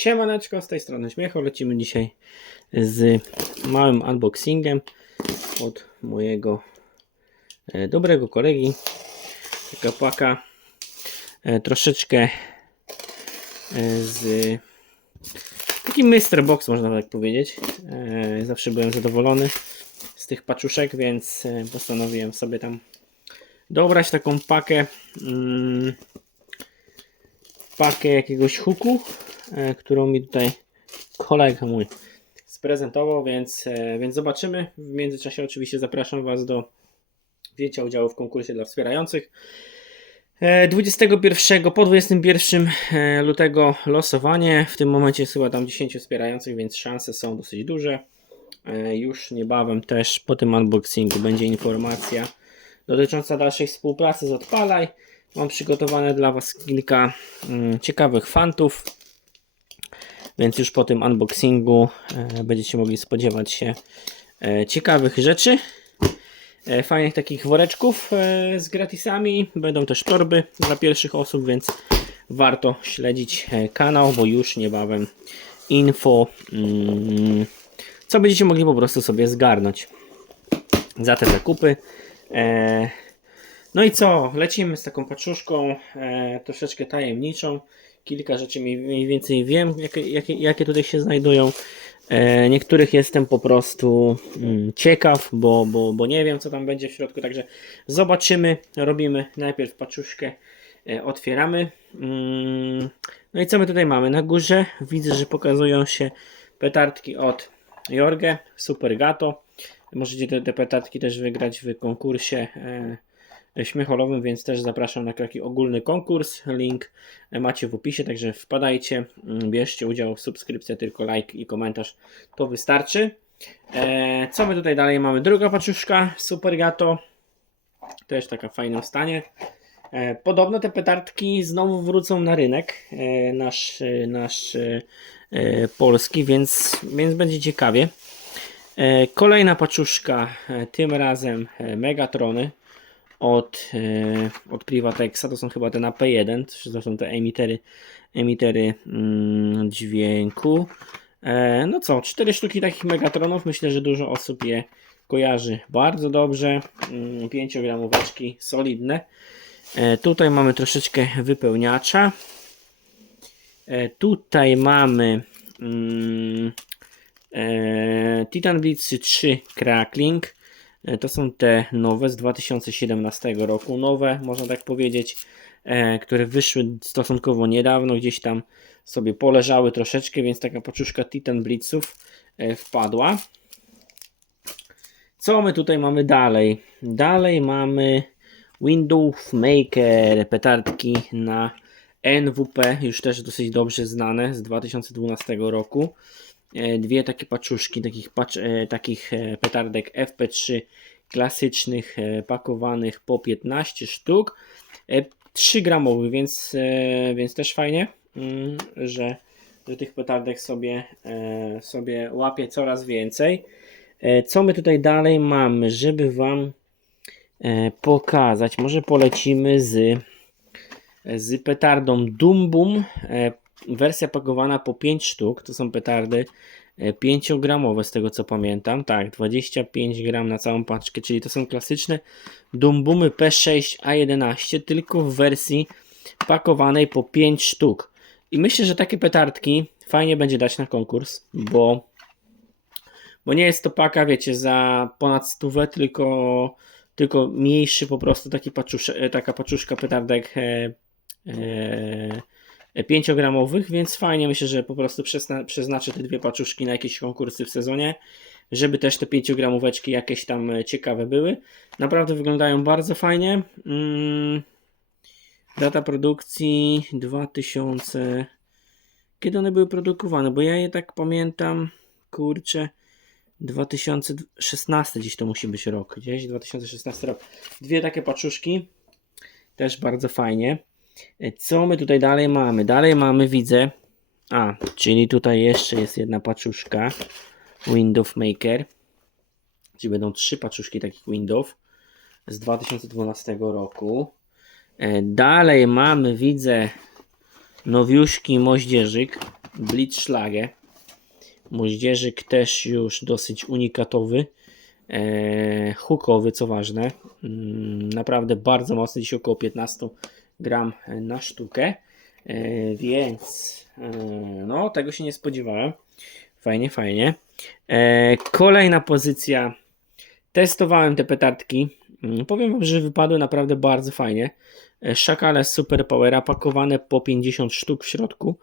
Siemaneczko, z tej strony Śmiecho. Lecimy dzisiaj z małym unboxingiem od mojego e, dobrego kolegi. Taka paka e, troszeczkę e, z taki Mr. Box można tak powiedzieć. Zawsze byłem zadowolony z tych paczuszek, więc postanowiłem sobie tam dobrać taką pakę. Mm, pakę jakiegoś huku, którą mi tutaj kolega mój sprezentował, więc, e, więc zobaczymy. W międzyczasie oczywiście zapraszam Was do wzięcia udziału w konkursie dla wspierających. E, 21 po 21 e, lutego losowanie. W tym momencie jest chyba tam 10 wspierających, więc szanse są dosyć duże. E, Już niebawem też po tym unboxingu będzie informacja dotycząca dalszej współpracy z Odpalaj. Mam przygotowane dla Was kilka mm, ciekawych fantów, więc już po tym unboxingu e, będziecie mogli spodziewać się e, ciekawych rzeczy. E, fajnych takich woreczków z gratisami. Będą też torby dla pierwszych osób, więc warto śledzić kanał, bo już niebawem info, mm, co będziecie mogli po prostu sobie zgarnąć za te zakupy. No i co? Lecimy z taką paczuszką troszeczkę tajemniczą. Kilka rzeczy mniej, więcej wiem, jakie, jakie, jakie tutaj się znajdują. E, niektórych jestem po prostu mm, ciekaw, bo, bo, bo nie wiem, co tam będzie w środku. Także zobaczymy. Robimy najpierw paczuszkę, e, otwieramy. Mm, no i co my tutaj mamy? Na górze widzę, że pokazują się petardki od Jorge, Super Gato. Możecie te, te petardki też wygrać w konkursie. Śmiecholowym, więc też zapraszam na taki ogólny konkurs. Link macie w opisie, także wpadajcie, mm, bierzcie udział, subskrypcja, tylko like i komentarz to wystarczy. E, co my tutaj dalej mamy? Druga paczuszka Super Gato, też taka w stanie. E, podobno te petardki znowu wrócą na rynek e, nasz, nasz polski, więc, więc będzie ciekawie. Kolejna paczuszka, tym razem Megatrony od, e, od Privatexa, to są chyba te na P1, to są te emitery, emitery mm, dźwięku. E, no co, cztery sztuki takich Megatronów, myślę, że dużo osób je kojarzy bardzo dobrze. Mm, 5 gramóweczki, solidne. E, tutaj mamy troszeczkę wypełniacza. Tutaj mamy mm, Titan Blitz 3 Crackling. E, To są te nowe z 2017 roku. Nowe, można tak powiedzieć, e, które wyszły stosunkowo niedawno, gdzieś tam sobie poleżały troszeczkę, więc taka paczuszka Titan Blitzów e, wpadła. Co my tutaj mamy dalej? Dalej mamy Windows Maker, petardki na NWP, już też dosyć dobrze znane z 2012 roku. E, Dwie takie paczuszki, takich, pacz, e, takich e, petardek FP3 klasycznych, pakowanych po 15 sztuk. E, 3 gramowych, więc, więc też fajnie, mm, że, że tych petardek sobie, sobie łapie coraz więcej. Co my tutaj dalej mamy, żeby Wam pokazać? Może polecimy z, z petardą Dum Bum. E, Wersja pakowana po 5 sztuk. To są petardy 5-gramowe z tego co pamiętam. Tak, 25 gram na całą paczkę, czyli to są klasyczne Dumbumy P6A11, tylko w wersji pakowanej po 5 sztuk. I myślę, że takie petardki fajnie będzie dać na konkurs, bo, bo nie jest to paka, wiecie, za ponad stówę, tylko, tylko mniejszy po prostu taki paczusze, taka paczuszka petardek e, e, 5-gramowych, więc fajnie myślę, że po prostu przezna, przeznaczę te dwie paczuszki na jakieś konkursy w sezonie, żeby też te 5-gramóweczki jakieś tam e, ciekawe były. Naprawdę wyglądają bardzo fajnie. Mm, data produkcji 2000. Kiedy one były produkowane? Bo ja je tak pamiętam, kurczę, 2016 gdzieś to musi być rok, gdzieś 2016 rok. Dwie takie paczuszki, też bardzo fajnie. Co my tutaj dalej mamy? Dalej mamy, widzę, a, czyli tutaj jeszcze jest jedna paczuszka Windows Maker, czyli będą trzy paczuszki takich Windows z 2012 roku. E, Dalej mamy, widzę, nowiuszki moździerzyk Blitzschlage. Moździerzyk też już dosyć unikatowy. E, hukowy, co ważne. Mm, naprawdę bardzo mocny, dzisiaj około 15 gram na sztukę. E, więc e, no, tego się nie spodziewałem. Fajnie, fajnie. E, kolejna pozycja. Testowałem te petardki. Mm, Powiem Wam, że wypadły naprawdę bardzo fajnie. E, Szakale Super Powera pakowane po 50 sztuk w środku.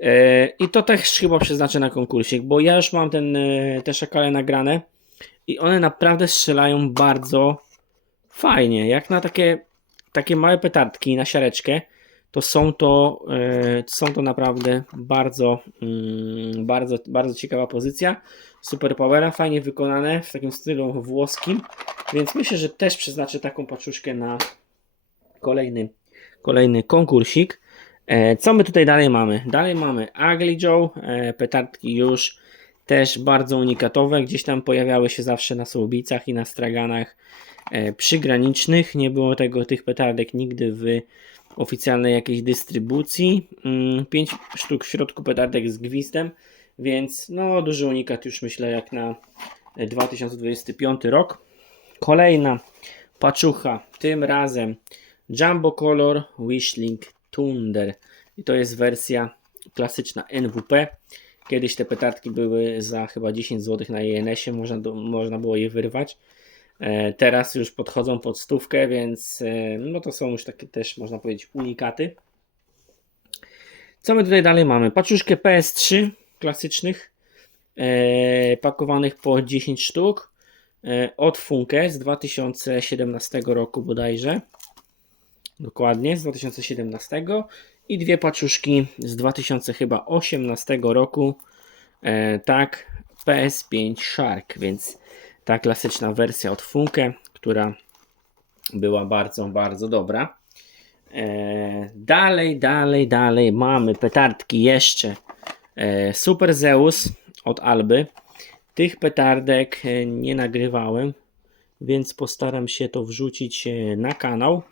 E, I to też chyba przeznaczę na konkursik, bo ja już mam ten, e, te szakale nagrane i one naprawdę strzelają bardzo fajnie. Jak na takie, takie małe petardki na siareczkę, to są to, e, są to naprawdę bardzo, mm, bardzo, bardzo ciekawa pozycja. Super Powera, fajnie wykonane w takim stylu włoskim, więc myślę, że też przeznaczę taką paczuszkę na kolejny, kolejny konkursik. E, Co my tutaj dalej mamy? Dalej mamy Ugly Joe, e, petardki już też bardzo unikatowe, gdzieś tam pojawiały się zawsze na Sołbicach i na straganach e, przygranicznych. Nie było tego, tych petardek nigdy w oficjalnej jakiejś dystrybucji. 5 sztuk w środku petardek z gwizdem, więc no duży unikat już myślę jak na e, 2025 rok. Kolejna paczucha, tym razem Jumbo Color Wishling Thunder. I to jest wersja klasyczna NWP. Kiedyś te petardki były za chyba 10 zł na ENS-ie, można, do, można było je wyrwać. E, teraz już podchodzą pod stówkę, więc e, no to są już takie też można powiedzieć unikaty. Co my tutaj dalej mamy? Paczuszkę PS3 klasycznych, e, pakowanych po 10 sztuk e, od Funke z 2017 roku bodajże. Dokładnie, z 2017 i dwie paczuszki z 2018 roku. E, tak, PS5 Shark, więc ta klasyczna wersja od Funke, która była bardzo, bardzo dobra. E, dalej, dalej, dalej mamy petardki jeszcze. E, Super Zeus od Alby. Tych petardek e, nie nagrywałem, więc postaram się to wrzucić e, na kanał.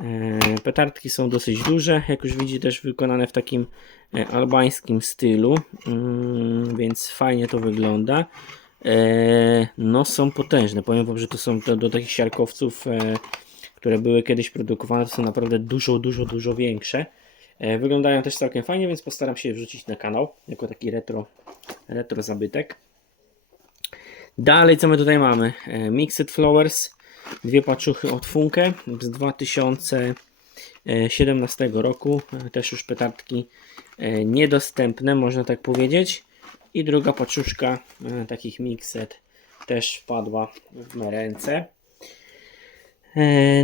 E, Petardki są dosyć duże, jak już widzicie też wykonane w takim e, albańskim stylu, mm, więc fajnie to wygląda. E, No są potężne, powiem wam, że to są do, do takich siarkowców, które były kiedyś produkowane, to są naprawdę dużo, dużo, dużo większe. Wyglądają też całkiem fajnie, więc postaram się je wrzucić na kanał, jako taki retro, retro zabytek. Dalej, co my tutaj mamy? Mixed Flowers, dwie paczuchy od Funke z 2017 roku. E, Też już petardki e, niedostępne, można tak powiedzieć. I druga paczuszka e, takich Mixed też wpadła w me ręce.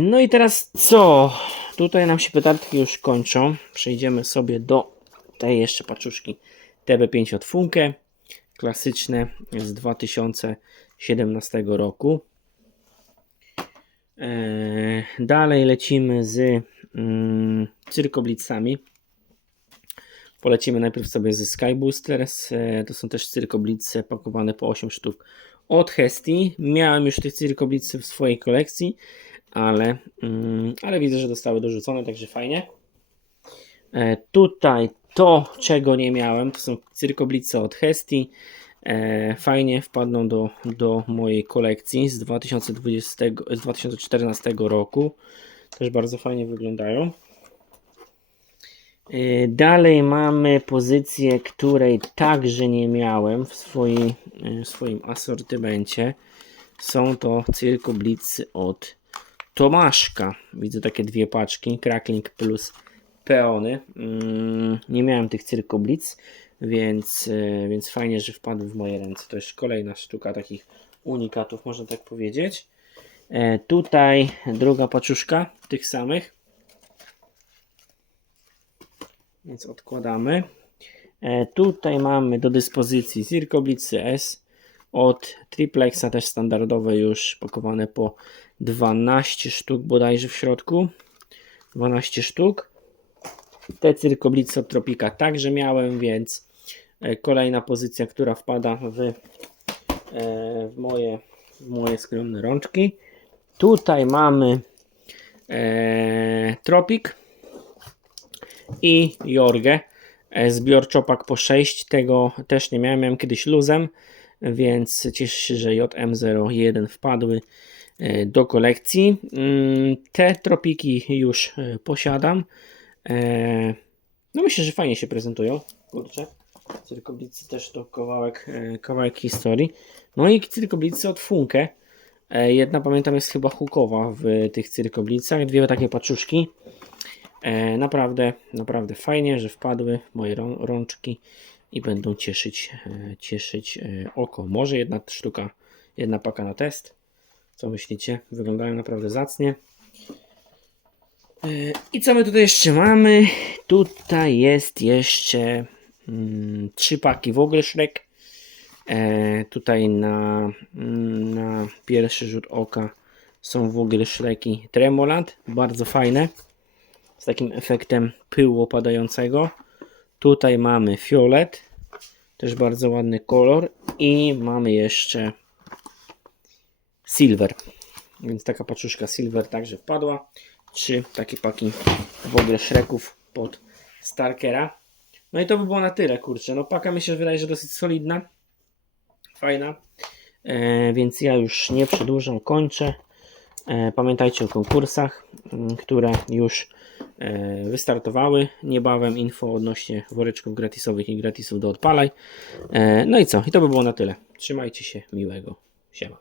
No i teraz co? Tutaj nam się petardki już kończą. Przejdziemy sobie do tej jeszcze paczuszki TB5 od Funke. Klasyczne z 2017 roku. E, Dalej lecimy z mm, cyrkoblitzami. Polecimy najpierw sobie ze Sky Boosters. E, To są też cyrkoblice pakowane po 8 sztuk od Hesti. Miałem już tych cyrkoblicy w swojej kolekcji, ale, mm, ale widzę, że zostały dorzucone, także fajnie. E, Tutaj to, czego nie miałem, to są cyrkoblice od Hesti. E, Fajnie wpadną do, do mojej kolekcji z, 2020, z 2014 roku. Też bardzo fajnie wyglądają. E, Dalej mamy pozycję, której także nie miałem w, e, w swoim asortymencie. Są to cyrkoblicy od Tomaszka. Widzę takie dwie paczki, Crackling plus peony. Mm, Nie miałem tych cyrkoblic, więc, e, więc fajnie, że wpadł w moje ręce. To jest kolejna sztuka takich unikatów, można tak powiedzieć. E, Tutaj druga paczuszka tych samych. Więc odkładamy. E, Tutaj mamy do dyspozycji Zirkoblicy S od Triplexa, też standardowe już pakowane po 12 sztuk bodajże w środku. 12 sztuk. Te cyrkoblice od Tropika także miałem, więc kolejna pozycja, która wpada w, e, w, moje, w moje skromne rączki. Tutaj mamy e, Tropik i Jorge. E, Zbiorczo pak po 6, tego też nie miałem, miałem kiedyś luzem, więc cieszę się, że JM01 wpadły e, do kolekcji. Mm, Te tropiki już e, posiadam. E, No myślę, że fajnie się prezentują. Kurczę. Cyrkoblicy też to kawałek, e, kawałek historii. No i cyrkoblicy od Funke. E, Jedna pamiętam jest chyba hukowa w tych cyrkoblicach. Dwie takie paczuszki. E, naprawdę, naprawdę fajnie, że wpadły moje rą- rączki i będą cieszyć, cieszyć oko. Może jedna sztuka, jedna paka na test. Co myślicie? Wyglądają naprawdę zacnie. I co my tutaj jeszcze mamy? Tutaj jest jeszcze trzy paki w ogóle Shrek. E, tutaj na, mm, na pierwszy rzut oka są w ogóle Shreki Tremoland. Bardzo fajne. Z takim efektem pyłu opadającego. Tutaj mamy fiolet. Też bardzo ładny kolor. I mamy jeszcze silver. Więc taka paczuszka silver także wpadła. Trzy takie paki w ogóle Shreków pod Starkera. No i to by było na tyle, kurczę. No paka mi się wydaje, że dosyć solidna. Fajna. E, więc ja już nie przedłużam, kończę. E, pamiętajcie o konkursach, m, które już e, wystartowały. Niebawem info odnośnie woreczków gratisowych i gratisów do odpalaj. E, no i co? I to by było na tyle. Trzymajcie się, miłego. Siema.